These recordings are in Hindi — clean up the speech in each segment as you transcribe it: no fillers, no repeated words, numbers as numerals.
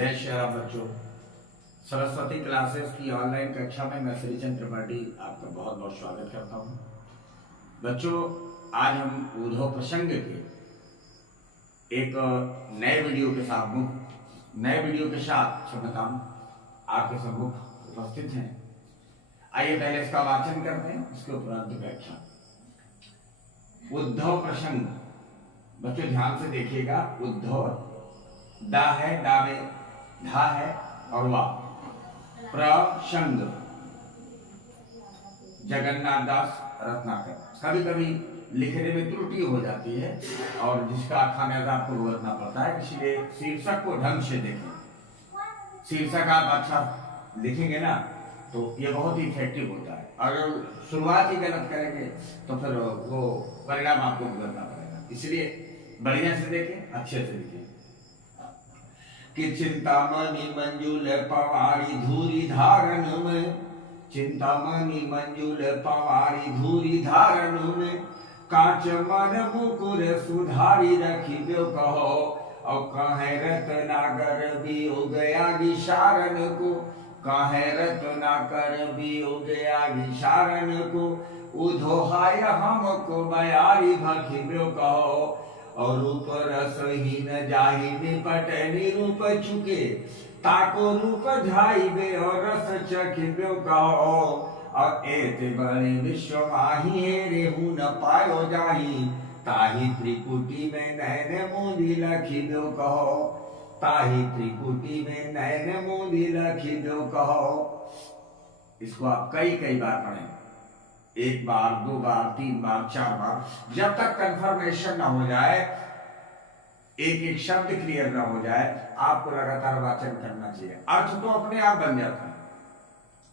जय श्री राम बच्चों। सरस्वती क्लासेस की ऑनलाइन कक्षा में मैं श्रीचंद त्रिपाठी आपका बहुत बहुत स्वागत करता हूं। बच्चों, आज हम ऊर्ध्व प्रसंग के एक नए वीडियो के साथ क्षमताम आपके सम्मुख उपस्थित हैं। आइए पहले इसका वाचन करते हैं, उसके उपरांत व्याख्या। उद्धव प्रसंग, बच्चों ध्यान से देखिएगा। उद्धव दा है, दा में धा है और वा। प्रसंग जगन्नाथ दास रत्नाकर। कभी कभी लिखने में त्रुटि हो जाती है और जिसका खामियाजा आपको भुगतना पड़ता है, इसलिए शीर्षक को ढंग से देखें। शीर्षक आप अच्छा लिखेंगे ना तो ये बहुत ही इफेक्टिव होता है। अगर शुरुआत ही गलत करेंगे तो फिर वो परिणाम आपको भुगतना पड़ेगा। इसलिए बढ़िया से देखें, अच्छे से लिखें। कि चिंतामणि मंजुल पवारी धूरी धारण में, चिंतामणि मंजुल पवारी धूरी धारण में, कांच मन मुकुर सुधारी रखी ब्यो कहो, और कहे रत्नाकर भी हो गया विशारण को, कहे रत्नाकर भी हो गया विशारण को, उधोहाय हमको बयारी भखी ब्यो कहो, और रूप रसहीन जाहि निपट निरूप चुके, ताको रूप झाइबे और रस चखिबे कहो, और एते बड़े विश्व माही रेहू न पायो जाही, ताहि त्रिकुटी में नैन मोदी लखिबे कहो, ताहि त्रिकुटी में नैन मोदी लखिबे कहो। इसको आप कई बार पढ़ें, एक बार, दो बार, तीन बार, चार बार, जब तक कंफर्मेशन ना हो जाए, एक एक शब्द क्लियर ना हो जाए, आपको लगातार वाचन करना चाहिए। अर्थ तो अपने आप बन जाता है।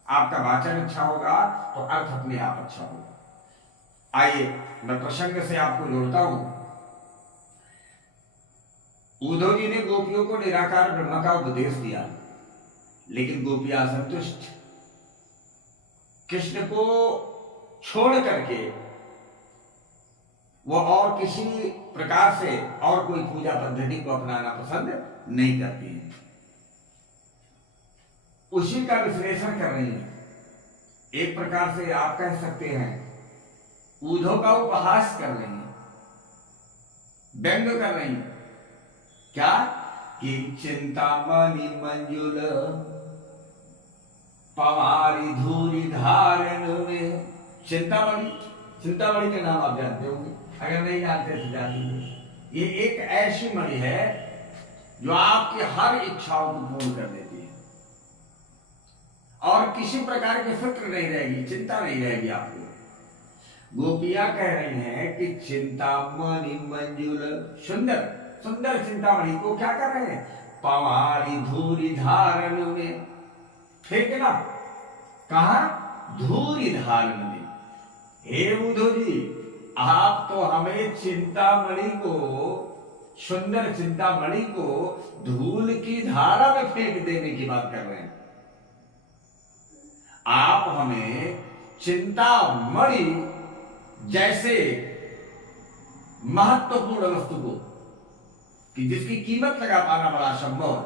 आपका वाचन अच्छा होगा तो अर्थ अपने आप अच्छा होगा। आइए मैं प्रसंग से आपको जोड़ता हूं। उद्धव जी ने गोपियों को निराकार ब्रह्म का उपदेश दिया, लेकिन गोपियां असंतुष्ट। कृष्ण को छोड़ करके वो और किसी प्रकार से और कोई पूजा पद्धति को अपनाना पसंद नहीं करती है। उसी का विश्लेषण कर रही है। एक प्रकार से आप कह सकते हैं उद्धव का उपहास कर रही है, व्यंग कर रही है। क्या कि चिंतामणि मंजुल पवारी धूरी धारण में, चिंतामणि के नाम आप जानते होंगे, अगर नहीं जानते तो जान लीजिए। ये एक ऐसी मणि है जो आपकी हर इच्छाओं को पूर्ण कर देती है और किसी प्रकार की फिक्र नहीं रहेगी, चिंता नहीं रहेगी आपको। गोपियां कह रही हैं कि चिंतामणि मंजुल, सुंदर सुंदर चिंतामणि को क्या कर रहे हैं? पवारी धूरी धारण में फेंकना। कहा? धूरी धारण में। हे उद्धव जी, आप तो हमें चिंतामणि को, सुंदर चिंतामणि को धूल की धारा में फेंक देने की बात कर रहे हैं। आप हमें चिंतामणि जैसे महत्वपूर्ण वस्तु को, कि जिसकी कीमत लगा पाना बड़ा संभव है,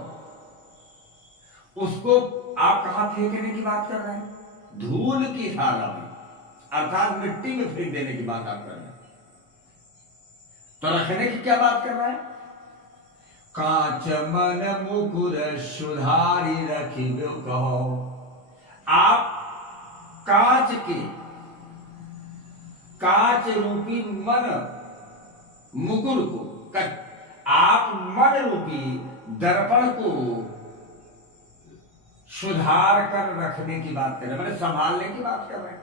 उसको आप कहां फेंकने की बात कर रहे हैं? धूल की धारा में, अर्थात मिट्टी में फेंक देने की बात आप कर रहे हैं। तो रखने की क्या बात कर रहे हैं? कांच मन मुकुर सुधारी रखी कहो। आप कांच रूपी मन मुकुर को, आप मन रूपी दर्पण को सुधार कर रखने की बात कर रहे हैं, मतलब संभालने की बात कर रहे हैं।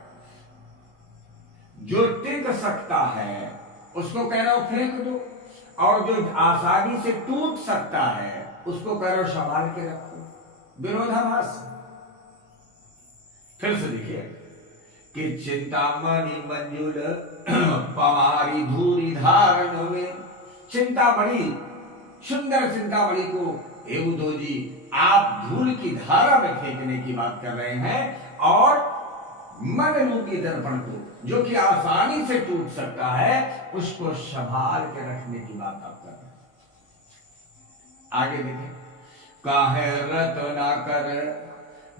जो टिक सकता है उसको कह रहे हो फेंक दो, और जो आसानी से टूट सकता है उसको कह रहे हो संभाल के रखो। विरोधाभास। फिर से देखिए कि चिंतामणि मंजुल पवारी धूरी धारण में, चिंतामणि, सुंदर चिंतामणि को हे उद्धव जी आप धूल की धारा में फेंकने की बात कर रहे हैं, और मन रूपी दर्पण को, जो कि आसानी से टूट सकता है, उसको संभाल के रखने की बात आप कर रहे हैं। आगे देखें। काहे रत ना कर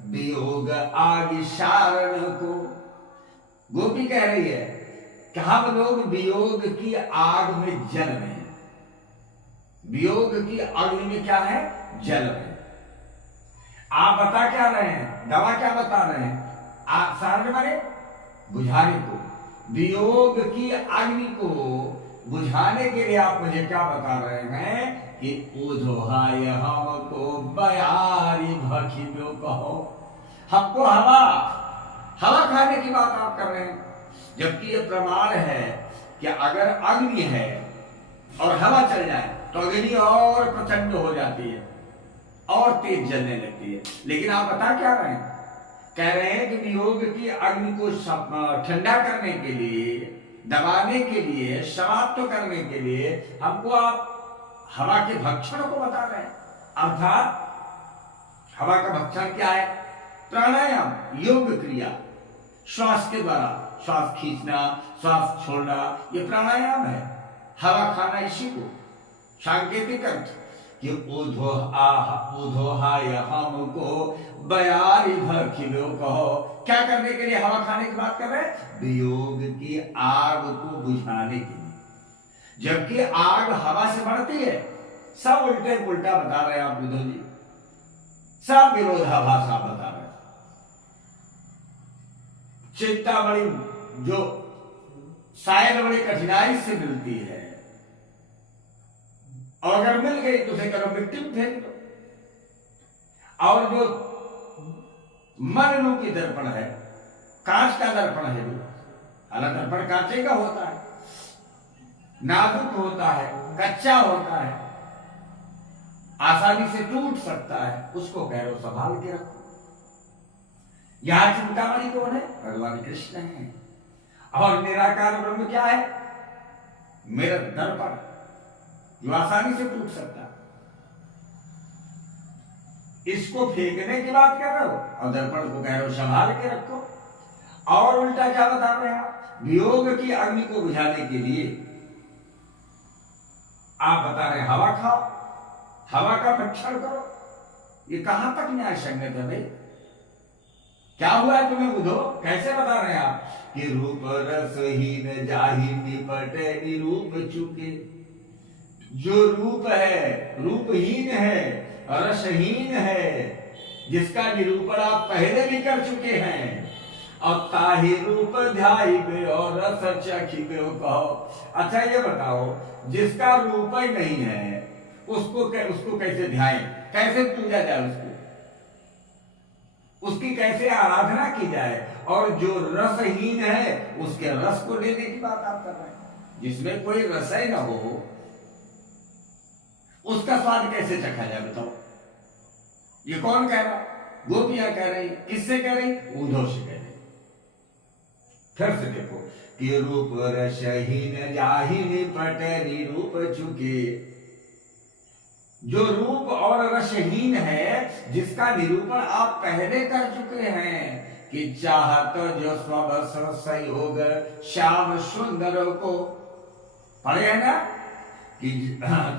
वियोग आग शारण को। गोपी कह रही है कि हम लोग वियोग की आग में जल रहे हैं। वियोग की अग्नि में क्या है? जल रहे हैं। आप बता क्या रहे हैं? दवा क्या बता रहे हैं? सारण माने बुझाने को। वियोग की अग्नि को बुझाने के लिए आप मुझे क्या बता रहे हैं कि उधोहाय हमको बयारी भखिलो कहो। हमको हवा खाने की बात आप कर रहे हैं, जबकि ये प्रमाण है कि अगर अग्नि है और हवा चल जाए तो अग्नि और प्रचंड हो जाती है और तेज जलने लगती है। लेकिन आप बता क्या रहे हैं? कह रहे हैं कि वियोग की अग्नि को ठंडा करने के लिए, दबाने के लिए, समाप्त करने के लिए हमको आप हवा के भक्षण को बता रहे हैं। अर्थात हवा का भक्षण क्या है? प्राणायाम, योग क्रिया, श्वास के द्वारा श्वास खींचना, श्वास छोड़ना, ये प्राणायाम है। हवा खाना इसी को सांकेतिक अर्थ कि उधोहाय हमको बयारी भखिलो कहो। क्या करने के लिए हवा खाने की बात कर रहे हैं? वियोग की आग को बुझाने के लिए। जबकि आग हवा से बढ़ती है। सब उल्टे उल्टा बता रहे हैं आप बुद्धो जी, सब विरोधाभास बता रहे हैं। चिंता बड़ी जो शायद बड़ी कठिनाई से मिलती है, और अगर मिल गई तो उसे करो मिट्टी में फेंक दो। और जो मन रूपी दर्पण है, कांच का दर्पण है, हालांकि दर्पण कांचे का होता है, नाजुक होता है, कच्चा होता है, आसानी से टूट सकता है, उसको कह रहे हो संभाल के रखो। यहां चिंतामणि कौन है? भगवान कृष्ण है। और निराकार ब्रह्म क्या है? मेरा दर्पण, जो आसानी से टूट सकता है। इसको फेंकने की बात कर रहे हो और दर्पण को कह रहे हो संभाल के रखो। और उल्टा क्या बता रहे हैं आप? वियोग की अग्नि को बुझाने के लिए आप बता रहे हैं हवा खाओ, हवा का भक्षण करो। ये कहां तक न्याय संगत है भाई? क्या हुआ है तुम्हें बुधो? कैसे बता रहे हैं आप कि रूप रसहीन जाहि निपटे निरूप चुके। जो रूप है, रूपहीन है, रसहीन है, जिसका निरूपण आप पहले भी कर चुके हैं, और ताहि रूप ध्याइबे और रस चखिबे कहो। अच्छा ये बताओ, जिसका रूप ही नहीं है उसको कैसे ध्याएं, कैसे पूजा जाए, उसकी कैसे आराधना की जाए? और जो रसहीन है उसके रस को लेने की बात आप कर रहे हैं। जिसमें कोई रस ही ना हो उसका स्वाद कैसे चखा जाए बताओ? ये कौन कह रहा? गोपियां कह रही। किससे कह रही? उद्धव से कह रही। फिर से देखो कि रूप रसहीन जाहि निपटे निरूप चुके। जो रूप और रसहीन है, जिसका निरूपण आप पहले कर चुके हैं कि चाहत जो स्वबस संयोग श्याम सुंदर को। पढ़े है ना कि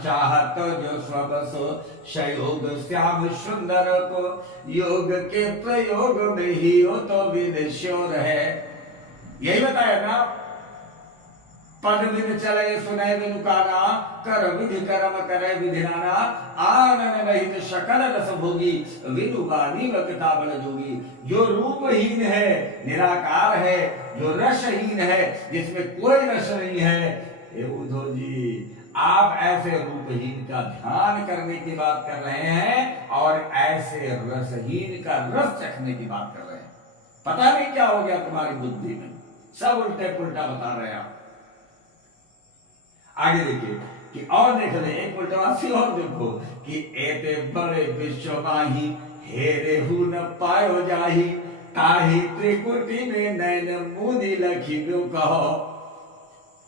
चाहत जो स्वबस संयोग श्याम सुंदर को, योग के प्रयोग में ही हो तो विदेश्योर है। यही बताया ना। पद बिन चले सुने बिनु काना, कर विधि कर्म करे विधिनाना, आनन रहित सकल रस भोगी, विनु बानी वक्ता बल जोगी। जो रूपहीन है, निराकार है, जो रसहीन है, जिसमें कोई रस नहीं है, हे उद्धव जी आप ऐसे रूपहीन का ध्यान करने की बात कर रहे हैं और ऐसे रसहीन का रस चखने की बात कर रहे हैं। पता नहीं क्या हो गया तुम्हारी बुद्धि में, सब उल्टे पुल्टा बता रहे हैं आप। आगे देखिए कि और देख ले, एक उल्टावासी और देखो कि एते बड़े विश्व माही, हेरे हु न पायो जाही, ताही त्रिकुटी में नैन मुनि लखी कहो।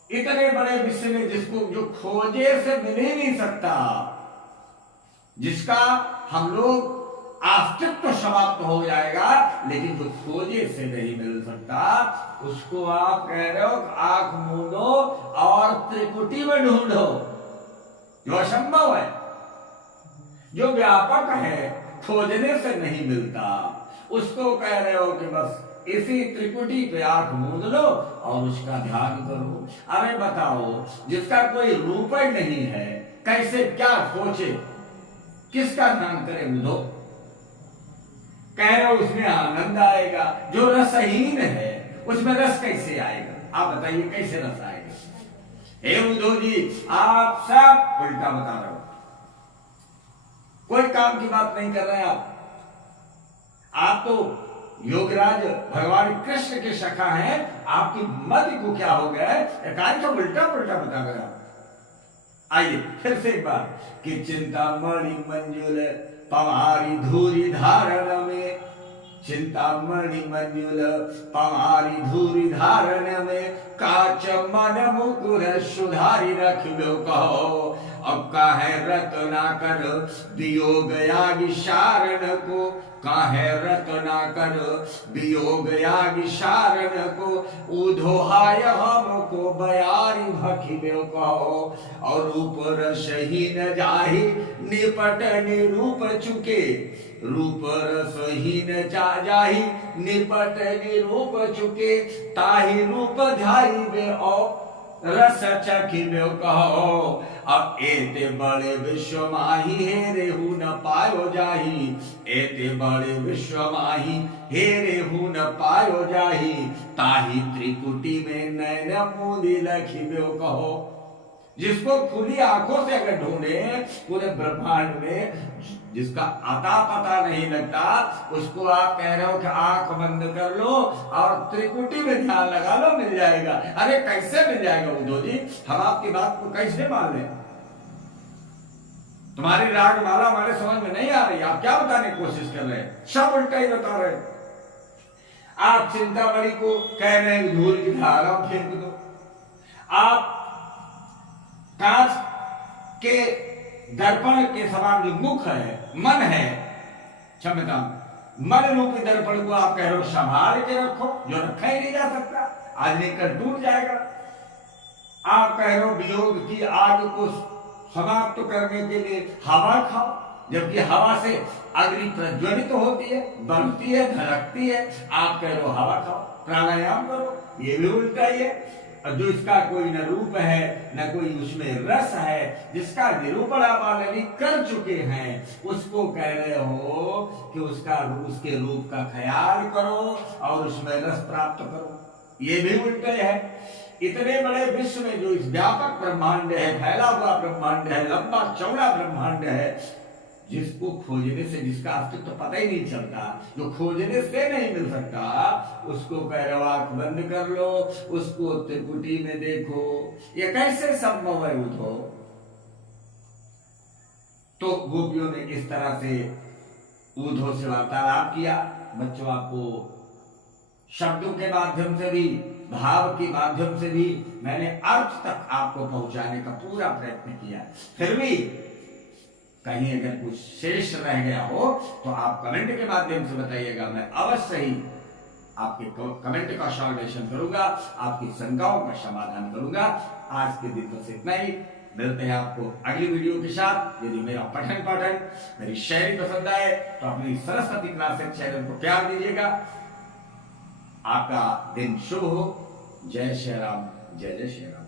इतने बड़े विश्व में जिसको जो खोजे से मिल ही नहीं सकता, जिसका हम लोग अस्तित्व समाप्त हो जाएगा, लेकिन जो खोजे से नहीं मिल सकता, उसको आप कह रहे हो आंख मूंदो और त्रिकुटी में ढूंढो, जो असंभव है। जो व्यापक है, खोजने से नहीं मिलता, उसको कह रहे हो कि बस इसी त्रिपुटी पे आंख मूंद लो और उसका ध्यान करो। अरे बताओ, जिसका कोई रूप ही नहीं है, कैसे क्या सोचे, किसका ध्यान करे बुधो? कह रहे हो उसमें आनंद आएगा। जो रसहीन है उसमें रस कैसे आएगा? आप बताइए कैसे रस आएगा? हे बुधो जी, आप सब उल्टा बता रहे हो, कोई काम की बात नहीं कर रहे हैं आप तो योगराज भगवान कृष्ण के सखा हैं, आपकी मति को क्या हो गया है? कार्य तो उल्टा पुल्टा बता गया। आइए फिर से एक बार कि चिंतामणि मंजुल पवारी धूरी धारण में, चिंतामणि मंजुल पवारी धूरी धारण में, काच मन मुकुर सुधारी रखियो कहो। अब काहे रतना कर वियोग यागी शारण को, काहे रतना कर वियोग यागी शारण को, उधोहाय हमको बयारी भखियो कहो। और ऊपर सही न जाही निपट निरूप चुके, रूप रसहीन जाही निपट निरूप चुके, ताही रूप ध्याई वे और रस चखियो कहो। अब एते बड़े विश्व माही हे रेहू न पायो जाही, एते बड़े विश्व माही हे रेहू न पायो जाही, ताही त्रिकुटी में नैन मूली लखियो कहो। जिसको खुली आंखों से अगर ढूंढे पूरे ब्रह्मांड में, जिसका अता पता नहीं लगता, उसको आप कह रहे हो कि आंख बंद कर लो और त्रिकुटी में ध्यान लगा लो, मिल जाएगा। अरे कैसे मिल जाएगा उद्धव जी? हम आपकी बात को कैसे मान लें? तुम्हारी राग माला हमारे समझ में नहीं आ रही, आप क्या बताने की कोशिश कर रहे हैं? सब उल्टा ही बता रहे हैं। आप चिंतामणि को कह रहे हैं धूल की धारा फेंक दो, आप कांच के दर्पण के समान जो मुख है, मन है, क्षमता मन रूपी दर्पण को आप कह रहे हो संभाल के रखो, जो रखा ही नहीं जा सकता, आज नहीं कल टूट जाएगा। आप कह रहे हो वियोग की आग को समाप्त करने के लिए हवा खाओ, जबकि हवा से अग्नि प्रज्वलित होती है, बढ़ती है, धड़कती है। आप कह रहे हो हवा खाओ, प्राणायाम करो, ये भी उल्टा ही है। और जो इसका कोई न रूप है न कोई उसमें रस है, जिसका निरूपण आप ऑलरेडी कर चुके हैं, उसको कह रहे हो कि उसके रूप का ख्याल करो और उसमें रस प्राप्त करो, ये भी उल्टे है। इतने बड़े विश्व में जो इस व्यापक ब्रह्मांड है, फैला हुआ ब्रह्मांड है, लंबा चौड़ा ब्रह्मांड है, जिसको खोजने से जिसका अस्तित्व तो पता ही नहीं चलता, जो खोजने से नहीं मिल सकता, उसको कह रहे हो आंख बंद कर लो, उसको त्रिकुटी में देखो। ये कैसे संभव है उद्धव? तो गोपियों ने इस तरह से उद्धव से वार्तालाप किया। बच्चों, आपको शब्दों के माध्यम से भी, भाव के माध्यम से भी मैंने अर्थ तक आपको पहुंचाने का पूरा प्रयत्न किया। फिर भी कहीं अगर कुछ शेष रह गया हो तो आप कमेंट के माध्यम से बताइएगा, मैं अवश्य ही आपके कमेंट का सॉल्यूशन करूंगा, आपकी शंकाओं का समाधान करूंगा। आज के दिन बस इतना ही, मिलते हैं आपको अगली वीडियो के साथ। यदि मेरा पठन पाठन, मेरी शायरी पसंद आए तो अपनी सरस्वती क्लासेस चैनल को प्यार दीजिएगा। आपका दिन शुभ हो। जय श्री राम, जय जय श्री राम।